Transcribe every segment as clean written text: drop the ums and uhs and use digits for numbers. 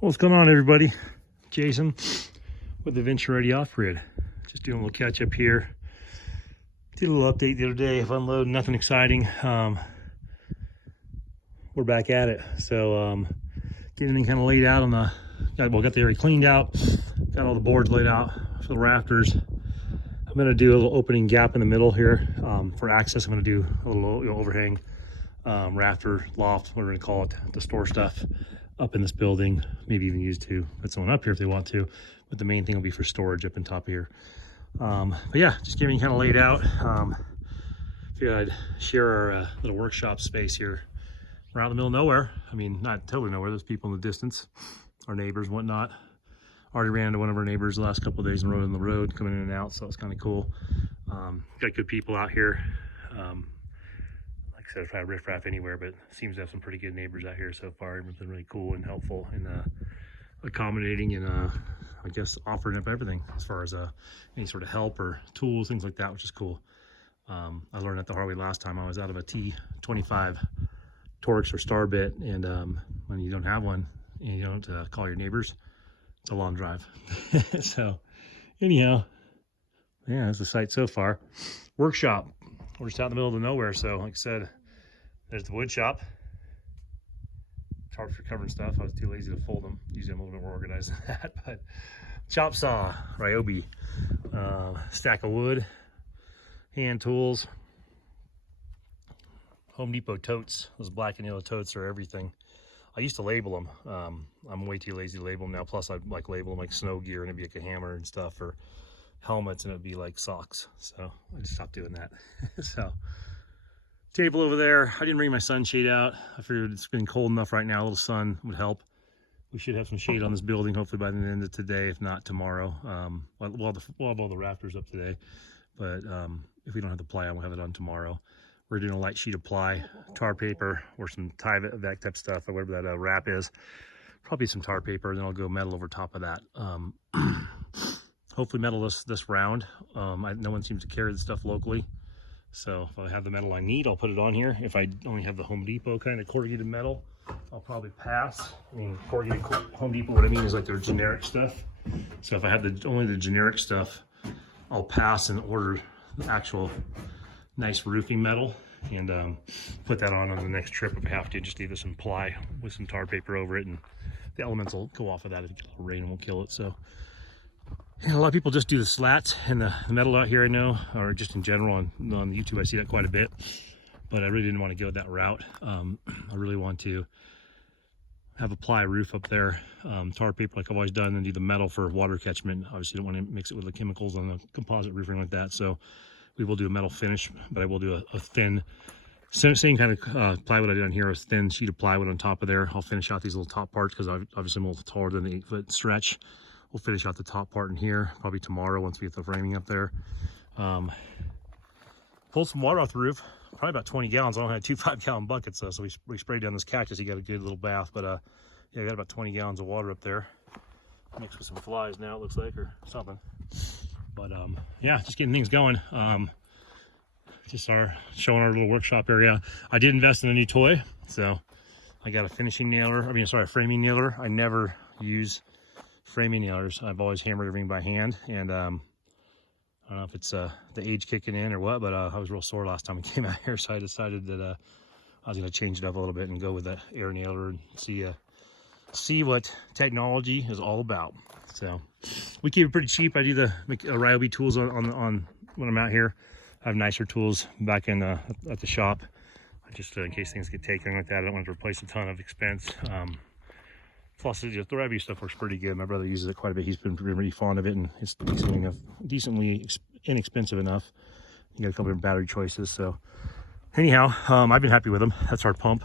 What's going on, everybody? Jason with the Venture Ready Off-Grid. Just doing a little catch up here. Did a little update the other day of unloading, nothing exciting. We're back at it. So getting kind of laid out on the, got the area cleaned out, got all the boards laid out for the rafters. I'm gonna do a little opening gap in the middle here for access. I'm gonna do a little overhang, rafter, loft, whatever we're gonna call it, to store stuff up in this building, maybe even use to put someone up here if they want to, but the main thing will be for storage up in top here. But yeah, just getting kind of laid out. Figured I'd share our little workshop space here. We're out in the middle of nowhere. I mean, not totally nowhere. There's people in the distance, our neighbors and whatnot. Already ran into one of our neighbors the last couple of days and rode on the road coming in and out, so it's kind of cool. Got good people out here. Like I said, if I riffraff anywhere, but seems to have some pretty good neighbors out here so far. Everyone's been really cool and helpful and accommodating and I guess offering up everything as far as any sort of help or tools, things like that, which is cool. I learned that the hard way last time. I was out of a T25 Torx or star bit, and when you don't have one and you don't call your neighbors, it's a long drive. So anyhow, yeah, that's the site so far. Workshop, we're just out in the middle of nowhere. So like I said, there's the wood shop. Tarps for covering stuff. I was too lazy to fold them. Usually I'm a little bit more organized than that. But chop saw, Ryobi, stack of wood, hand tools, Home Depot totes. Those black and yellow totes are everything. I used to label them. I'm way too lazy to label them now. Plus I like label them like snow gear, and it'd be like a hammer and stuff, or helmets, and it'd be like socks. So I just stopped doing that. So table over there. I didn't bring my sunshade out. I figured it's getting cold enough right now. A little sun would help. We should have some shade on this building hopefully by the end of today, if not tomorrow. We'll have all the rafters up today, but if we don't have the ply on, we'll have it on tomorrow. We're doing a light sheet of ply, tar paper, or some Tyvek type stuff, or whatever that wrap is. Probably some tar paper, and then I'll go metal over top of that. Hopefully metal this round. No one seems to carry the stuff locally, so if I have the metal I need, I'll put it on here. If I only have the Home Depot kind of corrugated metal, I'll probably pass. I mean, corrugated Home Depot, what I mean is like their generic stuff. So if I have only the generic stuff, I'll pass and order the actual nice roofing metal and put that on the next trip if I have to. Just either some ply with some tar paper over it, and the elements will go off of that if it gets a little rain and won't kill it. So and a lot of people just do the slats and the metal out here, I know, or just in general on YouTube I see that quite a bit, but I really didn't want to go that route. I really want to have a ply roof up there, tar paper like I've always done, and do the metal for water catchment. Obviously don't want to mix it with the chemicals on the composite roofing like that, so we will do a metal finish, but I will do a thin, same kind of plywood I did on here, a thin sheet of plywood on top of there. I'll finish out these little top parts because obviously I'm a little taller than the 8-foot stretch. We'll finish out the top part in here probably tomorrow once we get the framing up there. Pulled some water off the roof, probably about 20 gallons. I don't have 2 5-gallon buckets, so we sprayed down this cactus. You got a good little bath, but yeah, I got about 20 gallons of water up there. Mixed with some flies now, it looks like, or something. But yeah, just getting things going. Just showing our little workshop area. I did invest in a new toy, so I got a finishing nailer. A framing nailer. I never use framing nailers. I've always hammered everything by hand, and I don't know if it's the age kicking in or what, but I was real sore last time I came out here, so I decided that I was going to change it up a little bit and go with the air nailer and see what technology is all about. So we keep it pretty cheap. I do the Ryobi tools on when I'm out here. I have nicer tools back in at the shop, just in case things get taken like that. I don't want to replace a ton of expense. Plus, the Ryobi stuff works pretty good. My brother uses it quite a bit. He's been really fond of it, and it's decently inexpensive enough. You got a couple different battery choices. So anyhow, I've been happy with them. That's our pump.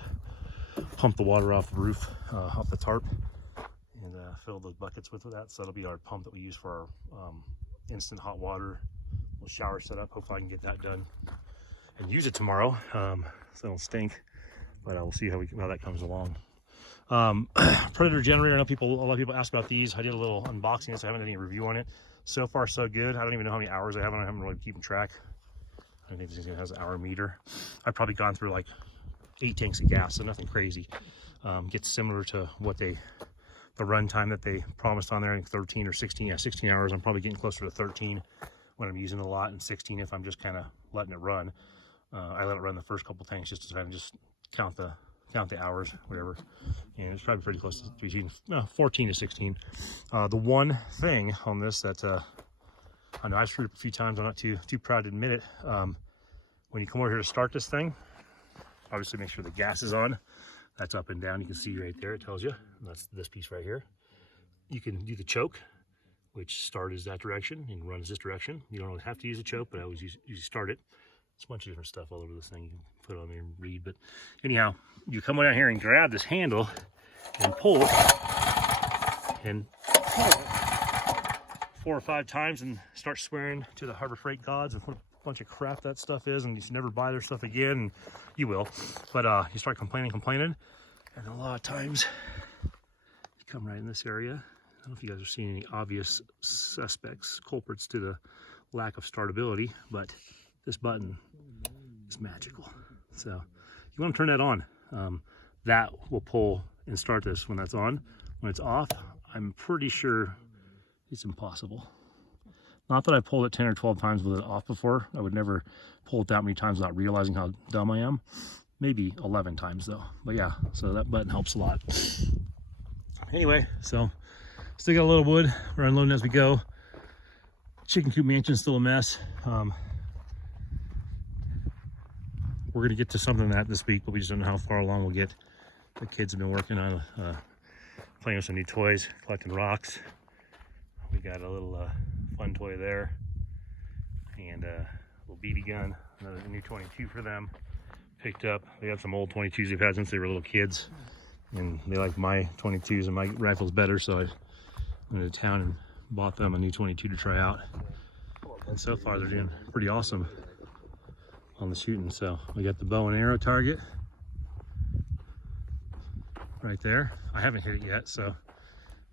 Pump the water off the roof, off the tarp, and fill those buckets with that. So that'll be our pump that we use for our instant hot water. We'll shower set up. Hopefully I can get that done and use it tomorrow, so it'll stink. But we'll see how that comes along. Predator generator. I know a lot of people ask about these. I did a little unboxing, so I haven't done any review on it. So far, so good. I don't even know how many hours I have on it. I haven't really keeping track. I don't think this has an hour meter. I've probably gone through like 8 tanks of gas, so nothing crazy. Gets similar to what they the run time that they promised on there. I think 13 or 16, yeah, 16 hours. I'm probably getting closer to 13 when I'm using it a lot, and 16 if I'm just kind of letting it run. I let it run the first couple tanks just to kind of just count the hours, whatever. And it's probably pretty close to between 14 to 16. The one thing on this that I know I've screwed up a few times, I'm not too proud to admit it. When you come over here to start this thing, obviously make sure the gas is on. That's up and down. You can see right there, it tells you. And that's this piece right here. You can do the choke, which start is that direction and run is this direction. You don't really have to use a choke, but I always usually start it. There's a bunch of different stuff all over this thing. You can put it on there and read. But anyhow, you come down here and grab this handle and pull it and 4 or 5 times and start swearing to the Harbor Freight gods and what a bunch of crap that stuff is, and you should never buy their stuff again. And you will, but you start complaining, and a lot of times you come right in this area. I don't know if you guys are seeing any obvious suspects, culprits to the lack of startability, but this button is magical. So you want to turn that on. That will pull and start this when that's on. When it's off, I'm pretty sure it's impossible. Not that I pulled it 10 or 12 times with it off before. I would never pull it that many times without realizing how dumb I am. Maybe 11 times though. But yeah, so that button helps a lot. Anyway, so still got a little wood. We're unloading as we go. Chicken coop mansion's still a mess. We're gonna get to something that this week, but we just don't know how far along we'll get. The kids have been working on playing with some new toys, collecting rocks. We got a little fun toy there, and a little BB gun, another new 22 for them. Picked up. They have some old 22s they've had since they were little kids, and they like my 22s and my rifles better, so I went to town and bought them a new 22 to try out. And so far they're doing pretty awesome on the shooting. So we got the bow and arrow target right there. I haven't hit it yet, so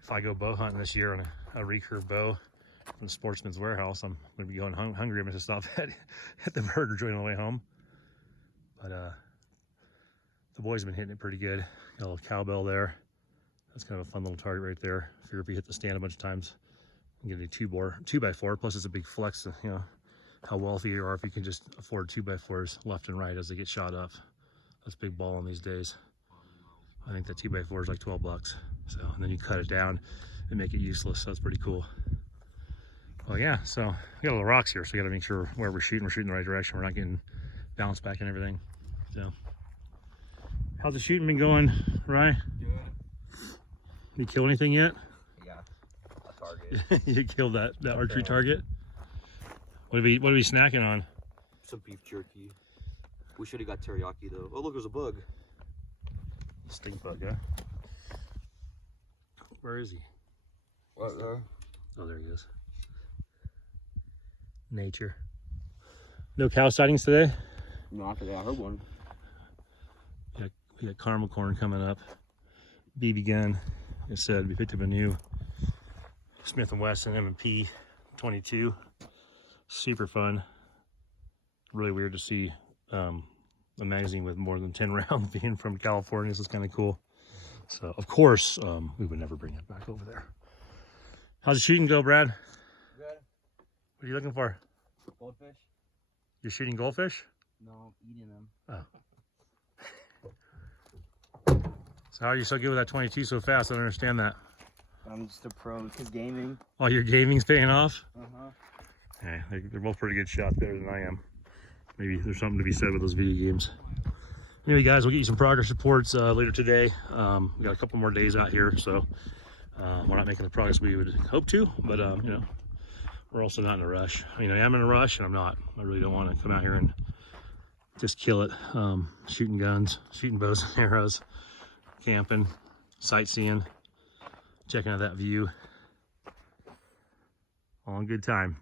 if I go bow hunting this year on a recurve bow from Sportsman's Warehouse, I'm gonna be going hungry. I'm gonna stop at the burger joint on the way home. But the boys have been hitting it pretty good. Got a little cowbell there. That's kind of a fun little target right there. Figure if you hit the stand a bunch of times, you get a 2x4. Plus it's a big flex, you know, how wealthy you are if you can just afford 2x4s left and right as they get shot up. That's big balling these days. I think that 2x4 is like 12 bucks. So, and then you cut it down and make it useless. So that's pretty cool. Well, yeah, so we got a little rocks here, so we got to make sure where we're shooting the right direction. We're not getting bounced back and everything. So, how's the shooting been going, Rye? Good. You kill anything yet? Yeah, a target. You killed that archery target? What are we snacking on? Some beef jerky. We should have got teriyaki though. Oh look, there's a bug. Stink bug, huh? Where is he? What? Oh, there he is. Nature. No cow sightings today? No, not today. I heard one. We got caramel corn coming up. BB gun. Like I said, we picked up a new Smith & Wesson M&P 22. Super fun. Really weird to see a magazine with more than 10 rounds being from California. This is kind of cool. So, of course, we would never bring it back over there. How's the shooting go, Brad? Good. What are you looking for? Goldfish? You're shooting goldfish? No, I'm eating them. Oh. So how are you so good with that 22 so fast? I don't understand that. I'm just a pro. It's gaming. Oh, your gaming's paying off? Uh-huh. Yeah, they're both pretty good shots, better than I am. Maybe there's something to be said with those video games. Anyway, guys, we'll get you some progress reports later today. We got a couple more days out here, so we're not making the progress we would hope to, but you know, we're also not in a rush. I mean, I am in a rush, and I'm not. I really don't want to come out here and just kill it. Shooting guns, shooting bows and arrows, camping, sightseeing, checking out that view. All in good time.